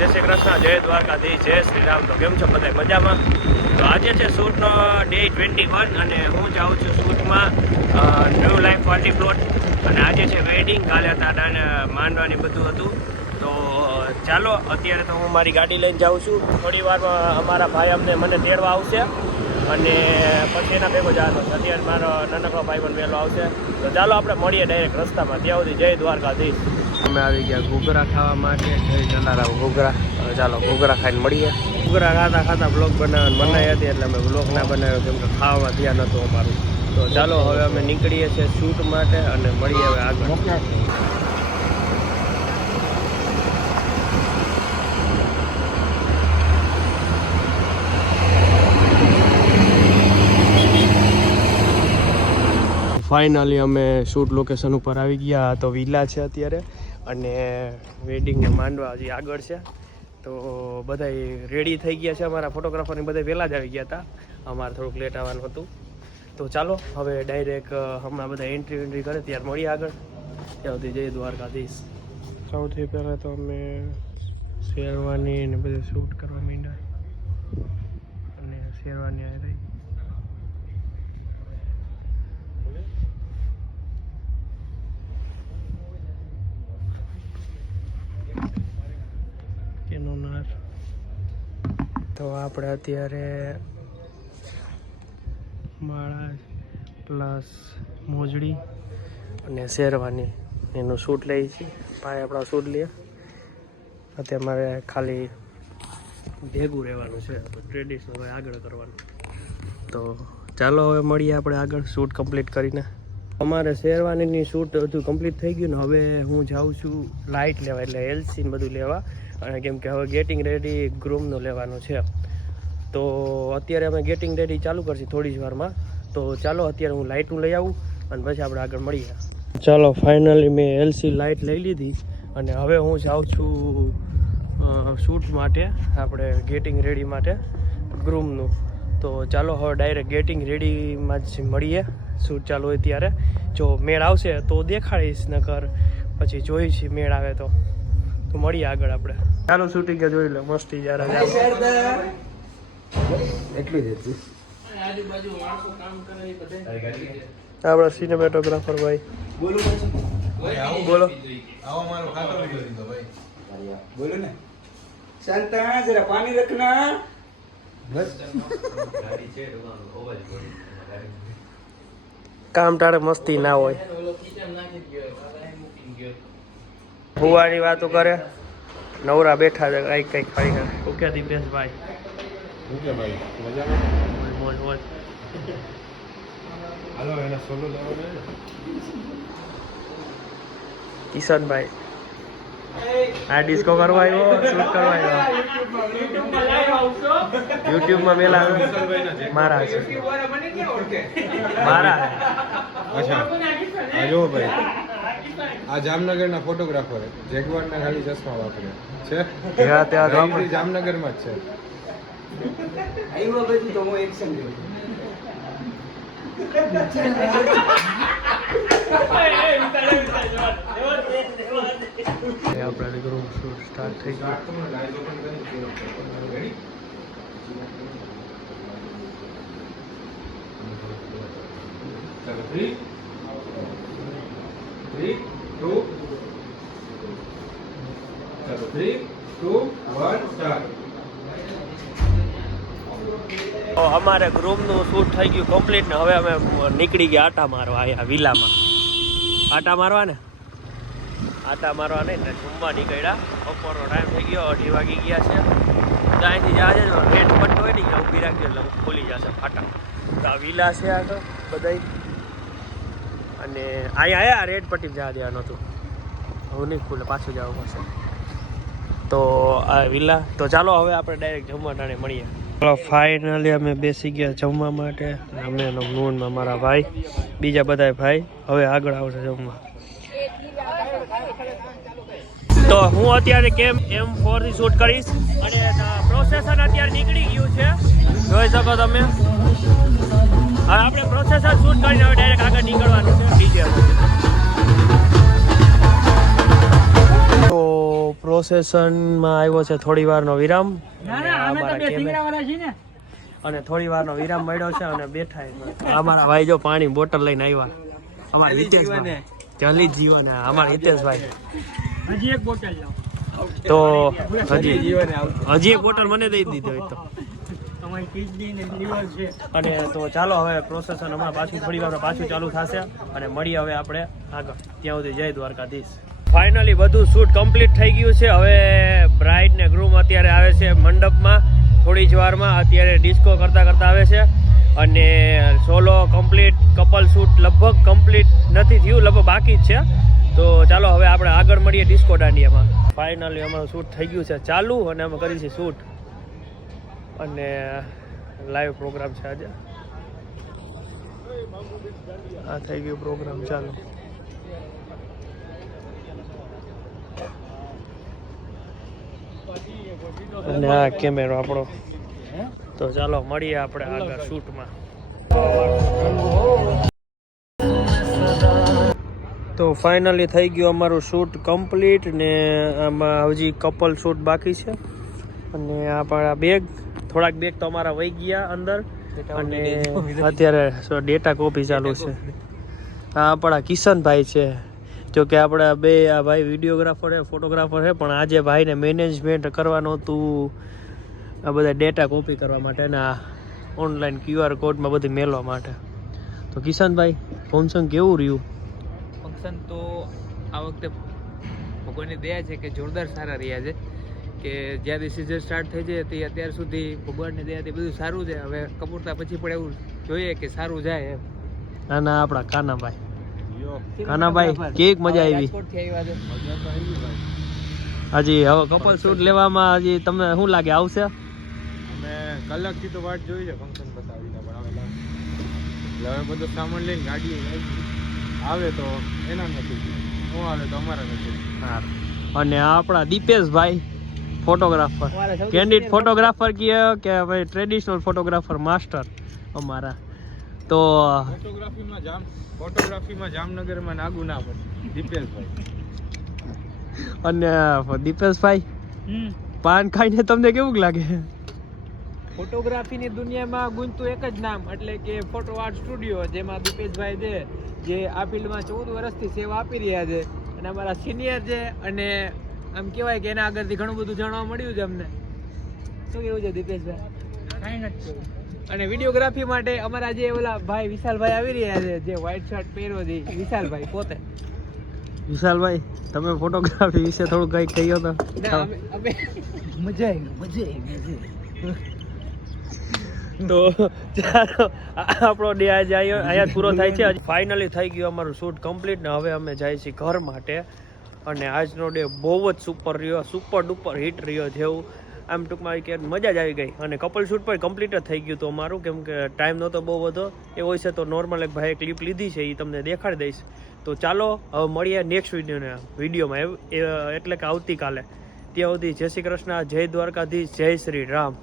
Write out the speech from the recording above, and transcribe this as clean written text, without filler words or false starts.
જય શ્રી કૃષ્ણ, જય દ્વારકાધીશ, જય શ્રી રામ. તો કેમ છો બધા મજામાં? તો આજે છે શૂટનો ડે 21 અને હું જાઉં છું શૂટમાં ન્યૂ લાઈફ પાર્ટી પ્લોટ. અને આજે છે વેડિંગ, કાલે હતા માંડવાની બધું હતું. તો ચાલો અત્યારે તો હું મારી ગાડી લઈને જાઉં છું. થોડી વારમાં અમારા ભાઈ મને તેડવા આવશે અને પછી એના ભેગો જવાનો છે. અત્યારે મારો નાનકડો ભાઈ પણ વહેલો આવશે. તો ચાલો આપણે મળીએ ડાયરેક્ટ રસ્તામાં. ત્યાં સુધી જય દ્વારકાધીશ. અમે આવી ગયા ઘૂઘરા ખાવા માટે. જય જલારામ ઘૂઘરા. હવે ચાલો ઘૂઘરા ખાઈને મળીએ. ઘૂઘરા ખાતા ખાતા બ્લોગ બનાવી હતી એટલે અમે બ્લોગ ના બનાવ્યો કેમ કે ખાવામાં ધ્યાન હતું અમારું. તો ચાલો હવે અમે નીકળીએ છીએ શૂટ માટે અને મળીએ હવે આગળ. ફાઇનલી અમે શૂટ લોકેશન ઉપર આવી ગયા. તો વિલા છે અત્યારે અને વેડિંગને માંડવા હજી આગળ છે. તો બધા રેડી થઈ ગયા છે. અમારા ફોટોગ્રાફરની બધા પહેલાં જ આવી ગયા હતા. અમારે થોડુંક લેટ આવવાનું હતું. તો ચાલો હવે ડાયરેક્ટ હમણાં બધા એન્ટ્રી કરે ત્યારે મળીએ આગળ. ત્યાં સુધી જય દ્વારકાધીશ. સૌથી પહેલાં તો અમે શેરવાની ને બધે શૂટ કરવા માંડ્યા અને શેરવાની આવી રહી. તો આપણે અત્યારે માળા પ્લસ મોજડી અને શેરવાની એનું શૂટ લઈએ છીએ. ભાઈ આપણા શૂટ લઈએ. અત્યારે મારે ખાલી ભેગું રહેવાનું છે. તો ટ્રેડિશનલ આગળ કરવાનું. તો ચાલો હવે મળીએ આપણે આગળ શૂટ કમ્પ્લીટ કરીને. અમારે શેરવાનીની શૂટ બધું કમ્પ્લીટ થઈ ગયું ને હવે હું જાઉં છું લાઇટ લેવા, એટલે એલસી ને બધું લેવા. અને કેમ કે હવે ગેટિંગ રેડી ગ્રૂમનું લેવાનું છે. તો અત્યારે અમે ગેટિંગ રેડી ચાલુ કરશું થોડી જ વારમાં. તો ચાલો અત્યારે હું લાઇટું લઈ આવું અને પછી આપણે આગળ મળીએ. ચાલો ફાઇનલી મેં એલસી લાઇટ લઈ લીધી અને હવે હું જાઉં છું શૂટ માટે, આપણે ગેટિંગ રેડી માટે ગ્રૂમનું. તો ચાલો હવે ડાયરેક્ટ ગેટિંગ રેડીમાં જ મળીએ. શૂટ ચાલુ હોય ત્યારે જો મેળ આવશે તો દેખાડીશ, નકર પછી જોઈશ મેળ આવે તો મળીએ આગળ આપણે. ચાલો શૂટિંગ જોઈ લો મસ્તી યાર. એટલી જ હતી આપણા સિનેમેટોગ્રાફર ભાઈ. બોલો બોલો ને શાંતા, જરા પાણી રખના. કામ ટાળે મસ્તી ના હોય. ભુવાની વાતો કરે, નવરા બેઠા છે કઈક કઈક ખાઈ. ઓકે દીપેશભાઈ. ઓકે ભાઈ મજામાં. મોજ મોજ. હાલો એને સોલો લેવાનો. કિશનભાઈ આ ડિસ્કો કરવા આવ્યો, શૂટ કરવા આવ્યો. યુટ્યુબમાં મેલા મારા છે. મારા અચ્છા આ જો ભાઈ, આ જામનગરના ફોટોગ્રાફર જેગવારના ખાલી ચશ્મા વાપરે છે. ત્યાં જામનગરમાં જ છે. આવ્યો પછી તો હું એક્શન લઉં. આપણા ગ્રુપ શૂટ સ્ટાર્ટ થઈ ગયું. અમારે ગ્રુપનું શૂટ થઈ ગયું કમ્પ્લીટ ને હવે અમે નીકળી ગયા આટા મારવા. અહીંયા વિલામાં આટા મારવા ને આટા મારવા નહીં ને જમવા નીકળ્યા. બપોરનો ટાઈમ થઈ ગયો, 2:30 વાગી ગયા છે. તો અહીંથી જહાજ રેડ પટ્ટો હોય ને ત્યાં ઊભી રાખી એટલે ખોલી જશે ફાટા. તો આ વિલા છે આગળ બધા. અને અહીંયા આવ્યા રેડ પટ્ટી જવા દેવાનું હતું. હું નહીં ખુલે, પાછું જવું પડશે. તો આ વિલા. તો ચાલો હવે આપણે ડાયરેક્ટ જમવા ટાણે મળીએ. ચાલો ફાઇનલી અમે બેસી ગયા જમવા માટે. અમે નૂનમાં મારા ભાઈ, બીજા બધા ભાઈ હવે આગળ આવશે જમવા. તો હું અત્યારે કેમ M4 થી શૂટ કરીશ અને પ્રોસેસર અત્યારે નીકળી ગયું છે, જોઈ શકો તમે. હવે આપણે પ્રોસેસર શૂટ કરીને હવે ડાયરેક્ટ આગળ નીકળવાનું છે ડીજે. તો પ્રોસેસનમાં આવ્યો છે થોડી વારનો વિરામ અને થોડી વારનો વિરામ મળ્યો છે અને બેઠા અમારા ભાઈ જો પાણી બોટલ લઈને આવ્યા અમારા હિતેશભાઈ જલી જીવન અમારા હિતેશભાઈ હજી એક બોટલ લાવ તો હજી એક બોટલ મને દઈ દીધી હોય તો તમારી કિડની ને લીવર છે અને તો ચાલો હવે પ્રોસેસન હમણાં પાછું થોડી વાર પાછું ચાલુ થશે અને મળીએ હવે આપણે આગળ ત્યાં સુધી જય દ્વારકાધીશ ફાઇનલી બધું શૂટ કમ્પ્લીટ થઈ ગયું છે હવે બ્રાઇડ ને ગ્રૂમ અત્યારે આવે છે મંડપમાં થોડી જ વારમાં અત્યારે ડિસ્કો કરતા આવે છે અને સોલો કમ્પ્લીટ કપલ શૂટ લગભગ કમ્પ્લીટ નથી થયું લગભગ બાકી જ છે તો ચાલો હવે આપણે આગળ મળીએ ડિસ્કો દાંડિયામાં ફાઇનલી અમારું શૂટ થઈ ગયું છે ચાલુ અને અમે કરીશું શૂટ અને લાઈવ પ્રોગ્રામ છે આજે આ થઈ ગયો પ્રોગ્રામ ચાલુ અને આ કેમેરો આપણો તો ચાલો મળીએ આપણે આગળ શૂટમાં તો ફાઇનલી થઈ ગયું અમારું શૂટ કમ્પ્લીટ ને આમાં હજી કપલ શૂટ બાકી છે અને આપણા બેગ થોડાક બેગ તો અમારા વહી ગયા અંદર અને અત્યારે ડેટા કોપી ચાલુ છે આ આપણા કિશનભાઈ છે જો કે આપણા બે આ ભાઈ વિડીયોગ્રાફર છે ફોટોગ્રાફર છે પણ આજે ભાઈને મેનેજમેન્ટ કરવાનું હતું આ બધા ડેટા કોપી કરવા માટે ને આ ઓનલાઈન QR કોડમાં બધી મેળવવા માટે તો કિશનભાઈ ફંક્શન કેવું રહ્યું ફંક્શન તો આ વખતે ભગવાનની દયા છે કે જોરદાર સારા રહ્યા છે કે જ્યાંથી સિઝન સ્ટાર્ટ થઈ જાય તે અત્યાર સુધી ભગવાનની દયાથી બધું સારું છે હવે કપૂરતા પછી પણ એવું જોઈએ કે સારું જાય એમ ના આપણા કાનાભાઈ કેક મજા આવી હજી હવે કપલ શૂટ લેવામાં હજી તમને શું લાગે આવશે અમે કલાકથી તો વાટ જોઈ છે ફંક્શન બતાવીને પણ આવેલા એટલે હવે બધો સામાન લઈને ગાડી આવે તો એના નથી હું આવે તો અમારા નથી અને આપણા દીપેશભાઈ ફોટોગ્રાફર કેન્ડિડ ફોટોગ્રાફર કે ભાઈ ટ્રેડિશનલ ફોટોગ્રાફર માસ્ટર અમારા તો ફોટોગ્રાફીમાં જામનગરમાં નાગુ ના પડે દીપેશભાઈ અને દીપેશભાઈ પાન ખાઈને તમને કેવું લાગે ફોટોગ્રાફીની દુનિયામાં ગુંજતું એક જ નામ એટલે કે ફોટો આર્ટ સ્ટુડિયો જેમાં દીપેશભાઈ છે જે આ ફિલ્ડમાં 14 વર્ષથી સેવા આપી રહ્યા છે અને અમારા સિનિયર છે અને આમ કહેવાય કે એના આગળથી ઘણું બધું જાણવા મળ્યું છે અમને શું કેવું છે દીપેશભાઈ કાંઈ નથી અને વિડીયોગ્રાફી માટે અમારા જે ઓલા ભાઈ વિશાલભાઈ આવી રહ્યા છે જે વ્હાઈટ શર્ટ પહેર્યો છે વિશાલભાઈ પોતે વિશાલભાઈ તમે ફોટોગ્રાફી વિશે થોડું કંઈક કહ્યો તો મજા આવી તો ચાલો આપણો ડે આજે અહીંયા પૂરો થાય છે ફાઇનલી થઈ ગયું અમારું શૂટ કમ્પ્લીટ ને હવે અમે જાય છીએ ઘર માટે અને આજનો ડે બહુ જ સુપર રહ્યો સુપર ડુપર હિટ રહ્યો જેવું આમ ટૂંકમાં કે મજા જ આવી ગઈ અને કપલ શૂટ પણ કમ્પ્લીટ જ થઈ ગયું હતું અમારું કેમ કે ટાઈમ નહોતો બહુ બધો એ હોય છે તો નોર્મલ એક ભાઈએ ક્લિપ લીધી છે એ તમને દેખાડી દઈશ તો ચાલો હવે મળીએ નેક્સ્ટ વિડીયોમાં એટલે કે આવતીકાલે ત્યાં સુધી જય શ્રી કૃષ્ણ જય દ્વારકાધીશ જય શ્રી રામ